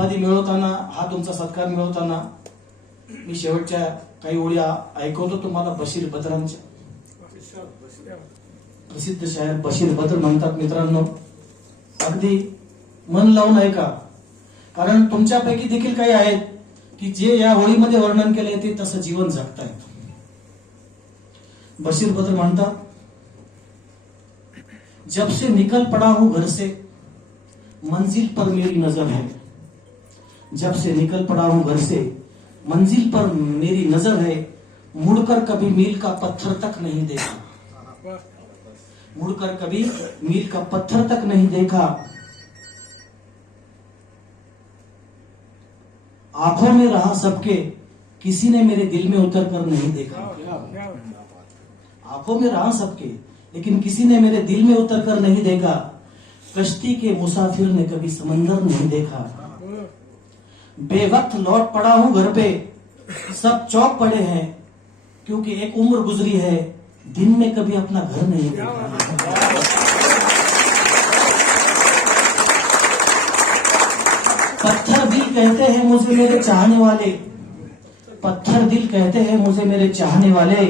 उपाधी मिळवताना, हा तुमचा सत्कार मिळवताना मी शेवटच्या काही ओळी ऐकवतो तुम्हाला बशीर बद्रांच्या. प्रसिद्ध शायर बशीर बद्र म्हणतात, मित्रांनो अगदी मन लावून ऐका, कारण तुमच्यापैकी देखील काही आहेत की जे या होळीमध्ये वर्णन केले ते तसं जीवन जगतायत. बशीर बद्र म्हणतात, जब से निकल पड़ा हूं घर से मंजिल पर मेरी नजर है. जब से निकल पड़ा हूं घर से मंजिल पर मेरी नजर है. मुड़कर कभी मील का पत्थर तक नहीं देखा. मुड़कर कभी मील का पत्थर तक नहीं देखा. आंखों में रहा सबके, किसी ने मेरे दिल में उतर कर नहीं देखा. आंखों में रहा सबके, लेकिन किसी ने मेरे दिल में उतर कर नहीं देखा. कश्ती के मुसाफिर ने कभी समंदर नहीं देखा. बेवक्त लौट पड़ा हूं घर पे, सब चौक पड़े हैं, क्योंकि एक उम्र गुजरी है, दिन में कभी अपना घर नहीं देखा. पत्थर दिल कहते हैं मुझे मेरे चाहने वाले. पत्थर दिल कहते हैं मुझे मेरे चाहने वाले.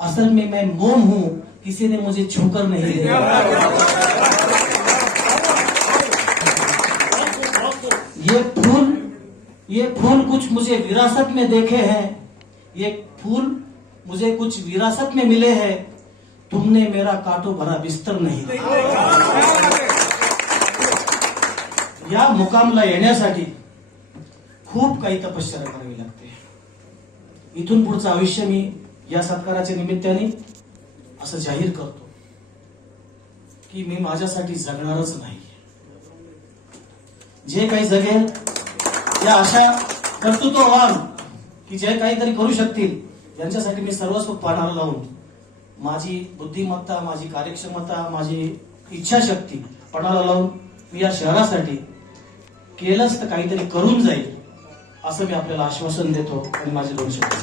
असल में मैं मोम हूं, किसी ने मुझे छूकर नहीं देखा. ये फूल कुछ मुझे विरासत में देखे हैं. ये फूल मुझे कुछ विरासत में मिले हैं. तुमने मेरा कांटो भरा बिस्तर नहीं देखा. या मुकामला येण्यासाठी खूप काही तपश्चर्या करावी लागते. इथून पुढचं आयुष्य मी या सत्काराच्या निमित्ताने असं जाहीर करतो की मी माझ्यासाठी जगणारच नाही. जे काही जगेल या अशा कर्तृत्ववान की जे काहीतरी करू शकतील यांच्यासाठी मी सर्वस्व पणाला लावून माझी बुद्धिमत्ता, माझी कार्यक्षमता, माझी इच्छाशक्ती पणाला लावून मी या शहरासाठी केलंच तर काहीतरी करून जाईल असं मी आपल्याला आश्वासन देतो आणि माझे 2 शब्द